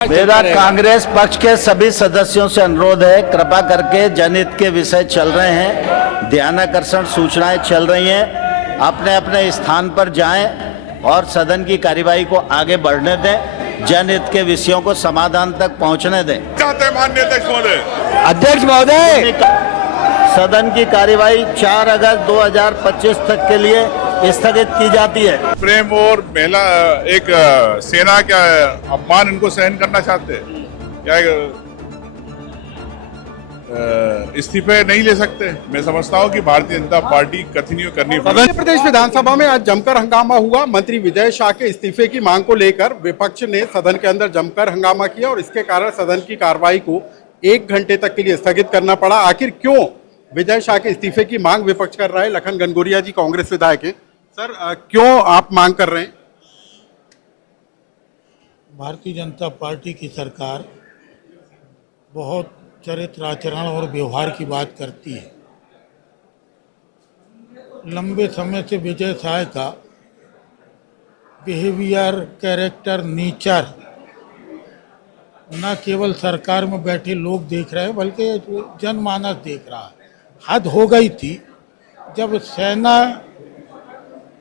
मेरा कांग्रेस पक्ष के सभी सदस्यों से अनुरोध है, कृपा करके जनहित के विषय चल रहे हैं, ध्यानाकर्षण सूचनाएं चल रही हैं, अपने अपने स्थान पर जाएं और सदन की कार्यवाही को आगे बढ़ने दें, जनहित के विषयों को समाधान तक पहुंचने दें। माननीय अध्यक्ष महोदय, सदन की कार्यवाही 4 अगस्त 2025 तक के लिए स्थगित की जाती है। प्रेम और महिला एक सेना क्या अपमान इनको सहन करना चाहते हैं क्या? इस्तीफे नहीं ले सकते। मैं समझता हूं कि भारतीय जनता पार्टी कंटिन्यू करनी पड़ेगी। मध्य प्रदेश विधानसभा में आज जमकर हंगामा हुआ। मंत्री विजय शाह के इस्तीफे की मांग को लेकर विपक्ष ने सदन के अंदर जमकर हंगामा किया और इसके कारण सदन की कार्रवाई को 1 घंटे तक के लिए स्थगित करना पड़ा। आखिर क्यों विजय शाह के इस्तीफे की मांग विपक्ष कर रहा है? लखन घनघोरिया जी कांग्रेस विधायक हैं। सर, क्यों आप मांग कर रहे हैं? भारतीय जनता पार्टी की सरकार बहुत चरित्र आचरण और व्यवहार की बात करती है। लंबे समय से विजय शाह का बिहेवियर, कैरेक्टर, नेचर न केवल सरकार में बैठे लोग देख रहे हैं बल्कि जनमानस देख रहा है। हद हो गई थी जब सेना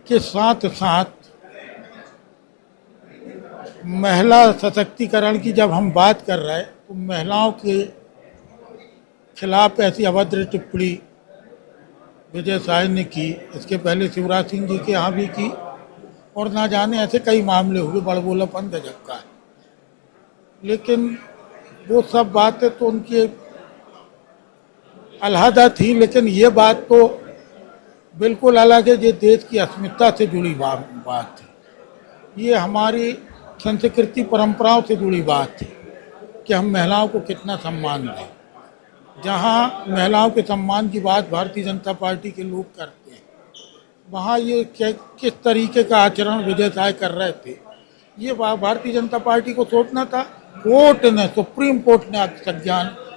के साथ साथ महिला सशक्तिकरण की जब हम बात कर रहे हैं तो महिलाओं के खिलाफ ऐसी अभद्र टिप्पणी विजय शाह ने की। इसके पहले शिवराज सिंह जी के यहाँ भी की और ना जाने ऐसे कई मामले हुए। बड़बोलापन गजब का है, लेकिन वो सब बातें तो उनकी अलहदा थी, लेकिन ये बात तो बिल्कुल अलग है। ये देश की अस्मिता से जुड़ी बात थी, ये हमारी संस्कृति परंपराओं से जुड़ी बात थी कि हम महिलाओं को कितना सम्मान दें। जहाँ महिलाओं के सम्मान की बात भारतीय जनता पार्टी के लोग करते हैं, वहाँ ये किस तरीके का आचरण विजय शाह कर रहे थे, ये भारतीय जनता पार्टी को सोचना था। कोर्ट ने, सुप्रीम कोर्ट ने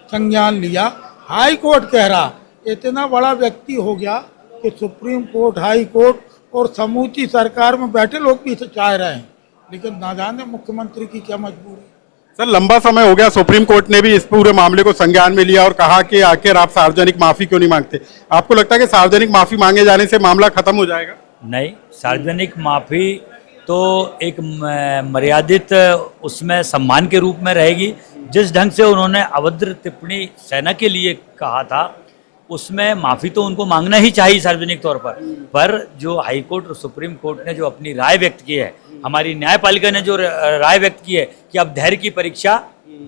संज्ञान लिया। हाई कोर्ट कह रहा, इतना बड़ा व्यक्ति हो गया कि सुप्रीम कोर्ट, हाई कोर्ट और समूची सरकार में बैठे लोग भी इसे चाह रहे हैं, लेकिन ना जाने मुख्यमंत्री की क्या मजबूरी। सर, लंबा समय हो गया, सुप्रीम कोर्ट ने भी इस पूरे मामले को संज्ञान में लिया और कहा कि आखिर आप सार्वजनिक माफी क्यों नहीं मांगते? आपको लगता है कि सार्वजनिक माफी मांगे जाने से मामला खत्म हो जाएगा? नहीं, सार्वजनिक माफी तो एक मर्यादित उसमें सम्मान के रूप में रहेगी। जिस ढंग से उन्होंने अभद्र टिप्पणी सेना के लिए कहा था, उसमें माफ़ी तो उनको मांगना ही चाहिए सार्वजनिक तौर पर जो हाई कोर्ट और सुप्रीम कोर्ट ने जो अपनी राय व्यक्त की है, हमारी न्यायपालिका ने जो राय व्यक्त की है कि अब धैर्य की परीक्षा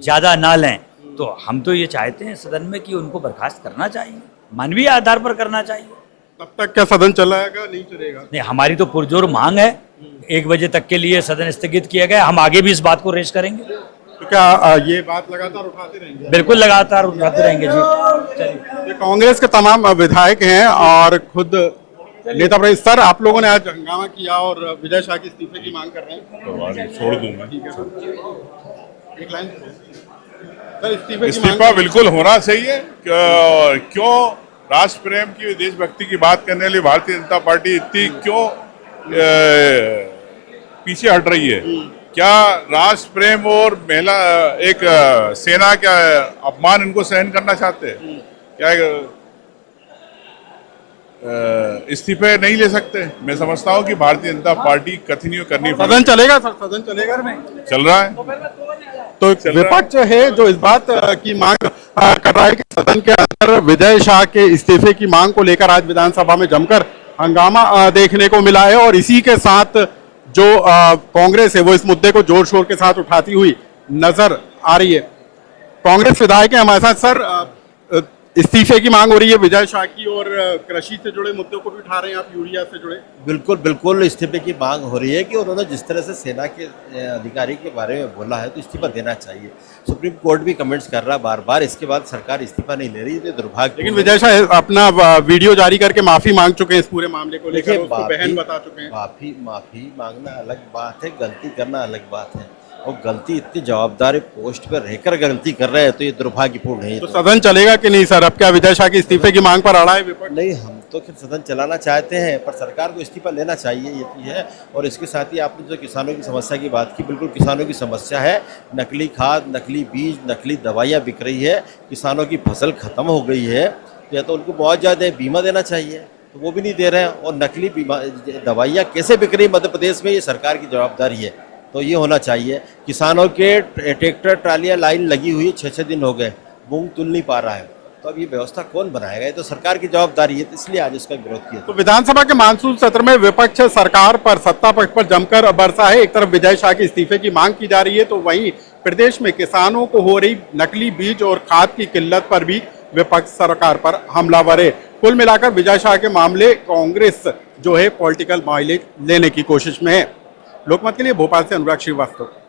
ज़्यादा ना लें, तो हम तो ये चाहते हैं सदन में कि उनको बर्खास्त करना चाहिए, मानवीय आधार पर करना चाहिए। तब तक क्या सदन चलाएगा? नहीं चलेगा? नहीं, हमारी तो पुरजोर मांग है। 1 बजे तक के लिए सदन स्थगित किया गया। हम आगे भी इस बात को रेज करेंगे। तो क्या ये बात लगातार उठाते रहेंगे? बिल्कुल लगातार उठाते रहेंगे जी। चलिए, ये कांग्रेस के तमाम विधायक हैं और खुद नेता प्रतिपक्ष। सर, आप लोगों ने आज हंगामा किया और विजय शाह के इस्तीफे की मांग कर रहे हैं। छोड़ दूंगा। एक लाइन सर, इस्तीफा बिल्कुल होना चाहिए। क्यों राष्ट्र प्रेम की, देशभक्ति की बात करने वाली भारतीय जनता पार्टी इतनी क्यों पीछे हट रही है? क्या राष्ट्र प्रेम और महिला एक सेना क्या अपमान इनको सहन करना चाहते हैं क्या? इस्तीफे नहीं ले सकते। मैं समझता हूं कि भारतीय जनता पार्टी कंटिन्यू करनी पड़ेगी। सदन चलेगा सर? सदन चलेगा? चल रहा है। तो विपक्ष है जो इस बात की मांग कर रहा है कि सदन के अंदर विजय शाह के इस्तीफे की मांग को लेकर आज विधानसभा में जमकर हंगामा देखने को मिला है और इसी के साथ जो कांग्रेस है वो इस मुद्दे को जोर शोर के साथ उठाती हुई नजर आ रही है। कांग्रेस विधायक है हमारे साथ। सर, इस्तीफे की मांग हो रही है विजय शाह की और कृषि से जुड़े मुद्दों को भी उठा रहे हैं आप, यूरिया से जुड़े। बिल्कुल इस्तीफे की मांग हो रही है कि उन्होंने जिस तरह से सेना के अधिकारी के बारे में बोला है तो इस्तीफा देना चाहिए। सुप्रीम कोर्ट भी कमेंट्स कर रहा है बार-बार, इसके बाद सरकार इस्तीफा नहीं ले रही, ये दुर्भाग्य। लेकिन विजय शाह अपना वीडियो जारी करके माफी मांग चुके हैं इस पूरे मामले को लेकर, उसको बहन बता चुके हैं। माफी मांगना अलग बात है, गलती करना अलग बात है। और गलती इतनी जवाबदार पोस्ट पर रहकर गलती कर रहे हैं तो ये दुर्भाग्यपूर्ण है। तो सदन चलेगा कि नहीं सर? अब क्या विजय शाह के इस्तीफे की मांग पर अड़ा है विपक्ष? नहीं, हम तो फिर सदन चलाना चाहते हैं, पर सरकार को इस्तीफा लेना चाहिए, ये भी है। और इसके साथ ही आपने जो किसानों की समस्या की बात की, बिल्कुल किसानों की समस्या है। नकली खाद, नकली बीज, नकली दवाइयाँ बिक रही है, किसानों की फसल खत्म हो गई है, या तो उनको बहुत ज़्यादा बीमा देना चाहिए, तो वो भी नहीं दे रहे हैं। और नकली दवाइयाँ कैसे बिक रही मध्य प्रदेश में, ये सरकार की जवाबदारी है। तो ये होना चाहिए। किसानों के ट्रैक्टर ट्रालियाँ लाइन लगी हुई 6-6 दिन हो गए, मूंग तुल नहीं पा रहा है, तो अब ये व्यवस्था कौन बनाएगा? ये तो सरकार की जवाबदारी है, तो इसलिए आज इसका विरोध किया। तो विधानसभा के मानसून सत्र में विपक्ष सरकार पर, सत्ता पक्ष पर जमकर बरसा है। एक तरफ विजय शाह के इस्तीफे की मांग की जा रही है, तो वहीं प्रदेश में किसानों को हो रही नकली बीज और खाद की किल्लत पर भी विपक्ष सरकार पर हमलावर है। कुल मिलाकर विजय शाह के मामले कांग्रेस जो है पॉलिटिकल माइलेज लेने की कोशिश में है। लोकमत के लिए भोपाल से अनुराग श्रीवास्तव।